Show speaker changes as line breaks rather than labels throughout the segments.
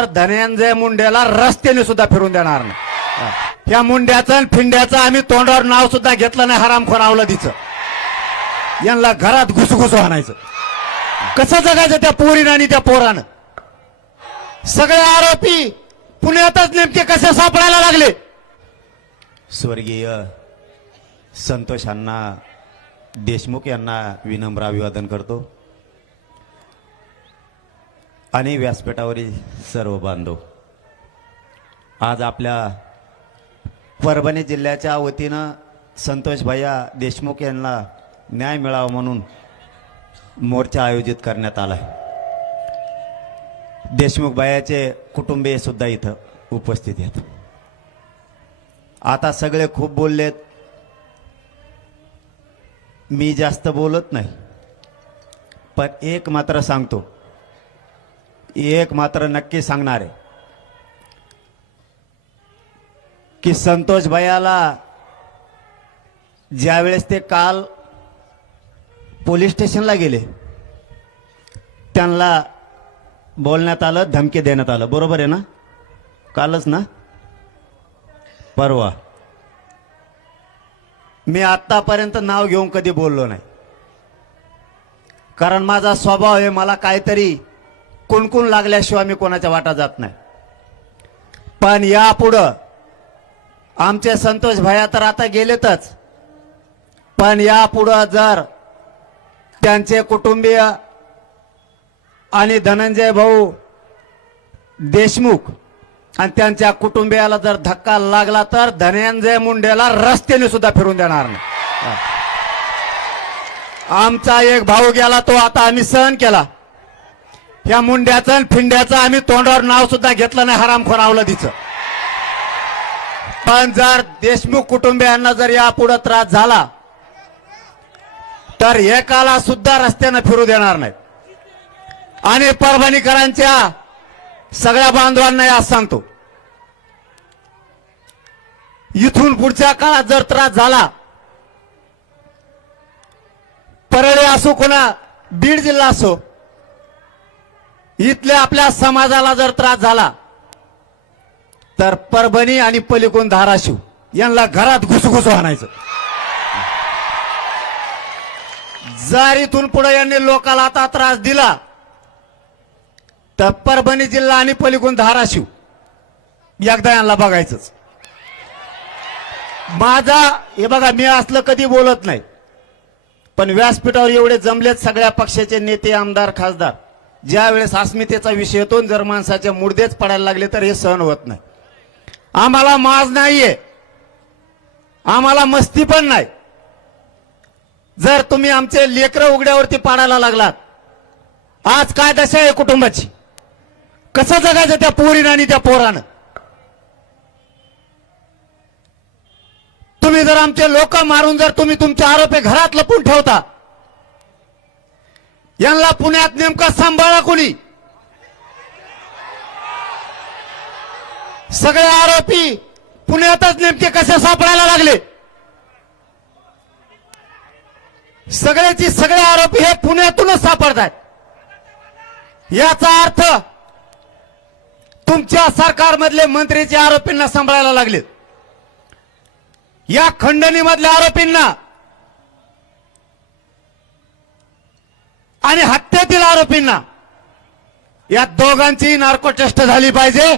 तर धनंजय मुंडेला रस्त्याने सुद्धा फिरून देणार नाही. या मुंड्याचं आणि फिंड्याचं आम्ही तोंडावर नाव सुद्धा घेतलं नाही हरामखोर आवलदीचं यांना घरात घुसघुस आणायचं. कसं जगायचं त्या पोरीनं आणि त्या पोरानं? सगळे आरोपी पुण्यातच नेमके कसे सापडायला लागले? स्वर्गीय संतोष अण्णा देशमुख यांना विनम्र अभिवादन करतो. आणि व्यासपीठावरील सर्व बांधव आज आपल्या परभणी जिल्ह्याच्या वतीनं संतोष भैया देशमुख यांना न्याय मिळावा म्हणून मोर्चा आयोजित करण्यात आला आहे देशमुख भैयाचे कुटुंबीय सुद्धा इथं उपस्थित आहेत. आता सगळे खूप बोललेत. मी जास्त बोलत नाही पण एक मात्र सांगतो. एक मात्र नक्की सांगणार. आहे की संतोष भैयाला ज्यावेळेस ते काल पोलीस स्टेशनला गेले त्यांना बोलण्यात आलं धमकी देण्यात आलं. बरोबर आहे ना? कालच ना? परवा. मी आत्तापर्यंत नाव घेऊन कधी बोललो नाही. कारण माझा स्वभाव आहे मला काहीतरी कुणकुण लागल्याशिवाय मी कोणाच्या वाटा जात नाही. पण यापुढं आमचे संतोष भैया तर आता गेलेतच. पण यापुढं जर त्यांचे कुटुंबीय आणि धनंजय भाऊ देशमुख आणि त्यांच्या कुटुंबियाला जर धक्का लागला तर धनंजय मुंडेला रस्त्याने सुद्धा फिरून देणार नाही. आमचा एक भाऊ गेला तो आता आम्ही सहन केला. ह्या मुंड्याचं आणि फिंड्याचं आम्ही तोंडावर नाव सुद्धा घेतलं नाही हरामखोर तिचं पण जर देशमुख कुटुंबियांना जर यापुढे त्रास झाला तर एकाला सुद्धा रस्त्यानं फिरू देणार नाही आणि परभणीकरांच्या सगळ्या बांधवांना आज सांगतो. इथून पुढच्या काळात जर त्रास झाला परळी असो कोणा बीड जिल्हा असो इथल्या आपल्या समाजाला जर त्रास झाला तर परभणी आणि पलिकोण धाराशिव यांना घरात घुसघुस आणायचं. जर इथून पुढे यांनी लोकाला आता त्रास दिला तर परभणी जिल्हा आणि पलिकोण धाराशिव एकदा यांना बघायचंच. माझा हे बघा मी असलं कधी बोलत नाही पण व्यासपीठावर एवढे जमलेत सगळ्या पक्षाचे नेते आमदार खासदार. ज्या वेळेस अस्मितेचा विषय येतो जर माणसाच्या मुर्देच पडायला लागले तर हे सहन होत नाही. आम्हाला माज नाहीये. आम्हाला मस्ती पण नाही. जर तुम्ही आमचे लेकरं उघड्यावरती पाडायला लागलात आज काय दशा आहे कुटुंबाची? कसं जगायचं त्या पोरीनं आणि त्या पोरानं? तुम्ही जर आमचे लोक मारून जर तुम्ही तुमचे आरोपी घरात लपून ठेवता यांना पुण्यात नेमका सांभाळा कोणी? सगळे आरोपी पुण्यातच नेमके कसे सापडायला लागले? सगळ्याची सगळे आरोपी हे पुण्यातूनच सापडतात याचा अर्थ तुमच्या सरकारमधले मंत्रीचे आरोपींना सांभाळायला लागले या खंडणीमधल्या आरोपींना आणि हत्येतील आरोपींना या दोघांची नार्कोटेस्ट झाली पाहिजे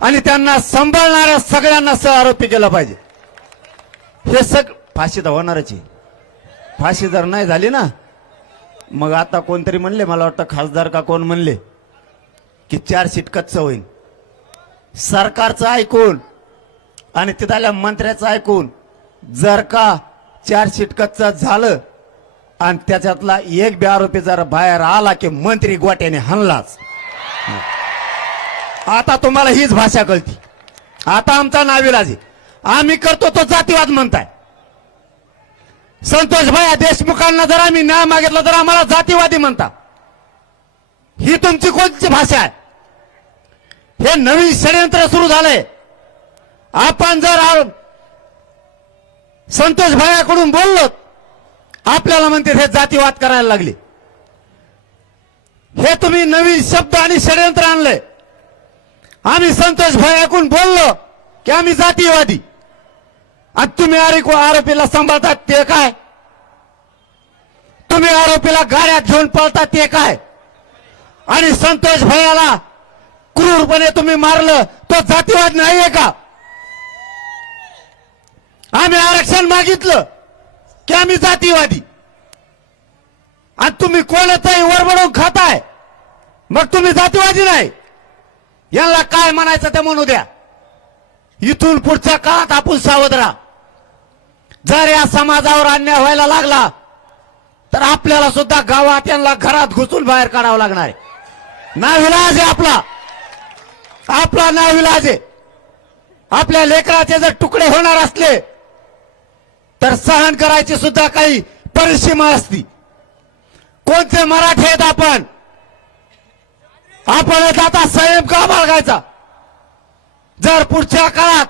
आणि त्यांना सांभाळणाऱ्या सगळ्यांना सह आरोपी केला पाहिजे. हे सग फाशी तर होणारच आहे. फाशी जर नाही झाली ना मग आता कोणतरी म्हणले मला वाटतं खासदार का कोण म्हणले की चार सीट कच्च होईल सरकारचं ऐकून आणि तिथल्या मंत्र्याचं ऐकून जर का चार सीट कच्च झालं आणि त्याच्यातला एक बी आरोपी जर बाहेर आला की मंत्री गोट्याने हनलाच आता तुम्हाला हीच भाषा कळती. आता आमचा नाविलाज आम्ही करतो तो जातीवाद म्हणताय. संतोष भाया देशमुखांना जर आम्ही न्याय मागितला तर आम्हाला जातीवादी म्हणता. ही तुमची कोणती भाषा आहे? हे नवीन षडयंत्र सुरू झालंय. आपण जर संतोष भायाकडून बोललो आपल्याला म्हणते हे जातीवाद करायला लागले. हे तुम्ही नवीन शब्द आणि षडयंत्र आणलंय. आम्ही संतोष भाई ऐकून बोललो की आम्ही जातीयवादी. आणि तुम्ही को आरोपीला सांभाळतात ते काय? तुम्ही आरोपीला गाड्यात घेऊन पळतात ते काय? आणि संतोष भैयाला क्रूरपणे तुम्ही मारलं तो जातीवाद नाहीये का? आम्ही आरक्षण मागितलं. की आम्ही जातीवादी. आणि तुम्ही कोणाचाही वरबडून खाताय मग तुम्ही जातीवादी नाही. यांना काय म्हणायचं ते म्हणू द्या. इथून पुढच्या काळात आपण सावध राहा. जर या समाजावर अन्याय व्हायला लागला तर आपल्याला सुद्धा गावात यांना घरात घुसून बाहेर काढावं लागणार आहे. नाविलाज आहे आपला. आपला नाविलाज आहे. आपल्या लेकराचे जर तुकडे होणार असले तर सहन करायची सुद्धा काही परिसीमा असती. कोणते मराठी आहेत आपण? आपण आता संयम का बाळगायचा? जर पुढच्या काळात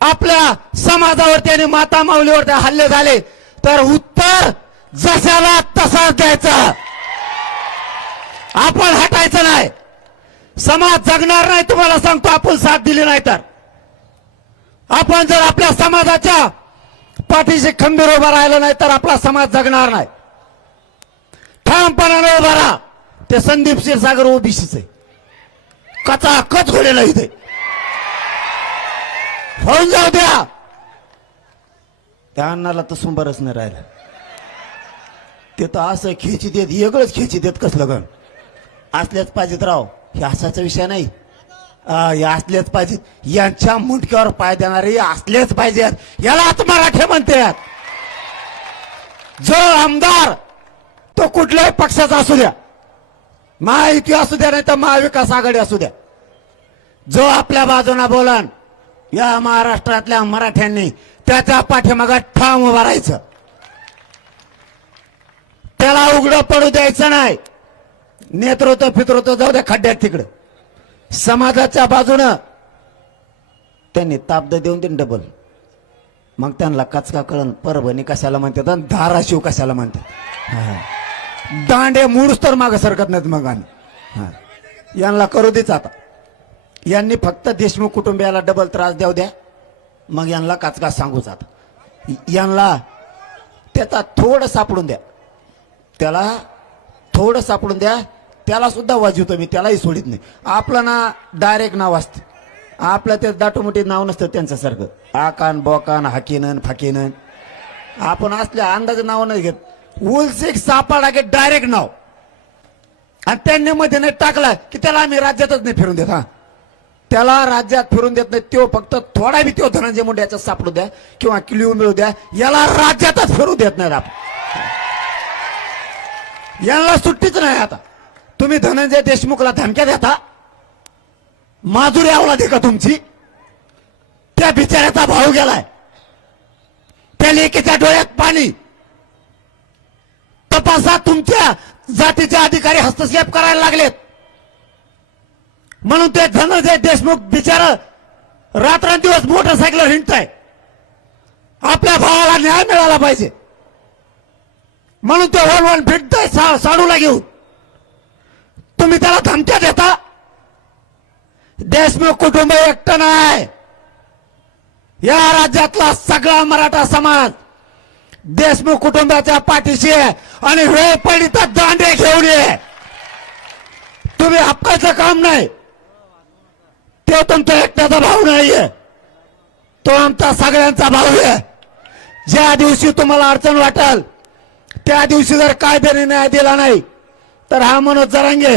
आपल्या समाजावरती आणि माता माऊलीवरती हल्ले झाले तर उत्तर जशाला तसाच द्यायचा. आपण हटायचं नाही. समाज जगणार नाही तुम्हाला सांगतो आपण साथ दिली नाही तर. आपण जर आपल्या समाजाच्या पाठीशी खंबीर उभा राहिलं नाही तर आपला समाज जगणार नाही. ठामपणाने उभा राहा. ते संदीप क्षीरसागर ओबीसीच आहे. कचा कच घोडेला इथे होऊन जाऊ द्या. त्या अण्णाला तर सुंबरच नाही राहिलं. ते तर असं खेची देत वेगळंच खेची देत कसलं गण. असल्याच पाहिजेत राव. हे असाचा विषय नाही. असलेच पाहिजेत यांच्या मुंडक्यावर पाय देणारे असलेच पाहिजेत यालाच मराठे म्हणतात. जो आमदार तो कुठल्याही पक्षाचा असू द्या. महायुती असू द्या नाही तर महाविकास आघाडी असू द्या. जो आपल्या बाजूना बोलन या महाराष्ट्रातल्या मराठ्यांनी त्याच्या पाठीमागात ठाम उभा राहायचं. त्याला उघडं पडू द्यायचं नाही. नेतृत्व फितृत्व जाऊ द्या खड्ड्यात तिकडं. समाजाच्या बाजूनं त्यांनी ताबद देऊन देईन डबल मग त्यांना कचका कळण परभणी कशाला म्हणतात आणि धाराशिव कशाला म्हणतात? दांडे मूळच तर मागं सरकत नाहीत मग आम्ही यांना करू देच आता. यांनी फक्त देशमुख कुटुंबियाला डबल त्रास देऊ द्या. मग यांना काचका सांगूच आता. यांना त्याचा थोडं सापडून द्या. त्याला थोडं सापडून द्या. त्याला सुद्धा वाजवतो मी त्यालाही सोडित नाही. आपलं ना डायरेक्ट नाव असतं. आपलं ते दाटोमोठी नाव नसतं त्यांच्यासारखं. आकान बोकान हाकीनन फाकीनन. आपण असल्या अंदाज नाव नाही घेत. उलसेक सापाडा घेत डायरेक्ट नाव. आणि त्यांनी मध्ये नाही टाकला की त्याला आम्ही राज्यातच नाही फिरून देत हा. त्याला राज्यात फिरून देत नाही तो फक्त थोडा बी तो धनंजय मुंडे याचा सापडू द्या किंवा किलिओ मिळू द्या याला राज्यातच फिरू देत नाही आपण. यांना सुट्टीच नाही आता. तुम्ही धनंजय देशमुखला धमक्या देता? माजुरी आवला दे का तुमची? त्या बिचाऱ्याचा भाऊ गेलाय. त्या लेकीच्या डोळ्यात पाणी. तपासा तुमच्या जातीचे अधिकारी हस्तक्षेप करायला लागलेत. म्हणून ते धनंजय देशमुख बिचार रात्रंदिवस मोटरसायकल हिंडताय. आपल्या भावाला न्याय मिळाला पाहिजे. म्हणून ते वन वन सा साडूला घेऊन. तुम्ही त्याला धमक्या देता? देशमुख कुटुंब एकटं नाही. या राज्यातला सगळा मराठा समाज देशमुख कुटुंबाच्या पाठीशी आहे आणि वेळ पडली तर दांडे घेऊन ये. तुम्ही हक्काचं काम नाही. ते तुमचा एकट्याचा भाऊ नाहीये. तो आमचा सगळ्यांचा भाऊ आहे. ज्या दिवशी तुम्हाला अडचण वाटेल त्या दिवशी जर कायद्याने न्याय दिला नाही तर हा मनोज जरांगे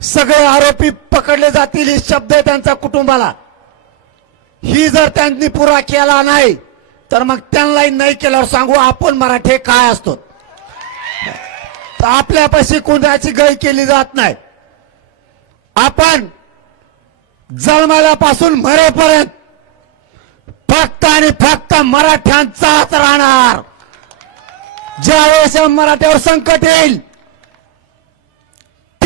सगळे आरोपी पकडले जातील ही शब्द आहे त्यांच्या कुटुंबाला. ही जर त्यांनी पुरा केला नाही तर मग त्यांनाही नाही केल्यावर सांगू आपण मराठे काय असतो. तर आपल्यापाशी कुणाची गय केली जात नाही. आपण जन्माल्यापासून मरेपर्यंत फक्त आणि फक्त मराठ्यांचाच राहणार. ज्यावेळेस मराठ्यावर संकट येईल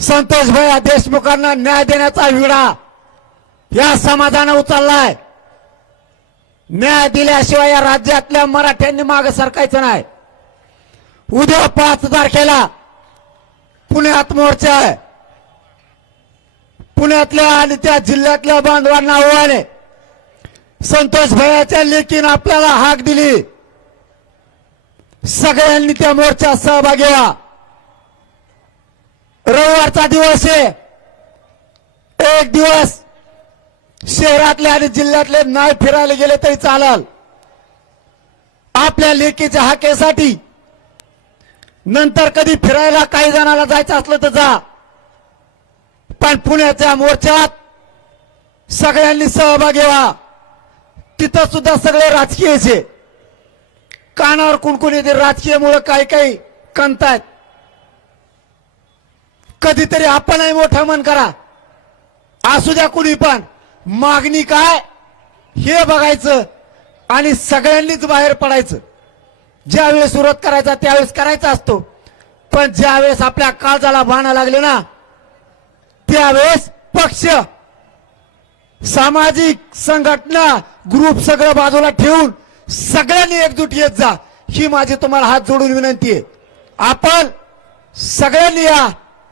संतोष भैया देशमुखांना न्याय देण्याचा विडा या समाजानं उचललाय. न्याय दिल्याशिवाय या राज्यातल्या मराठ्यांनी मागे सरकायचं नाही. उद्या पाच तारखेला पुण्यात मोर्चा आहे. पुण्यातल्या आणि त्या जिल्ह्यातल्या बांधवांना आव्हाने संतोष भैयाच्या लेखीनं आपल्याला हाक दिली. सगळ्यांनी त्या मोर्चात सहभागी व्हा. रविवारचा दिवस आहे. एक दिवस शहरातले आणि जिल्ह्यातले नाही फिरायला गेले तरी चालल. आपल्या लेकीच्या हाकेसाठी नंतर कधी फिरायला काही जणांना जायचं असलं तर जा. पण पुण्याच्या मोर्चात सगळ्यांनी सहभागी व्हा. तिथं सुद्धा सगळे राजकीयचे. कानावर कुणकुण येते राजकीयमुळे काही काही कणतायत कधीतरी आपणही मोठा मन करा. असू द्या कुणी पण. मागणी काय? हे बघायचं आणि सगळ्यांनीच बाहेर पडायचं. ज्यावेळेस विरोध करायचा त्यावेळेस करायचा असतो. पण ज्यावेळेस आपल्या काळजाला बाणा लागले ना त्यावेळेस पक्ष सामाजिक संघटना ग्रुप सगळं बाजूला ठेवून सगळ्यांनी एकजूट येत जा. ही माझी तुम्हाला हात जोडून विनंती आहे. आपण सगळ्यांनी या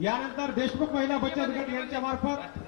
यानंतर देशमुख महिला बचत गट यांच्या मार्फत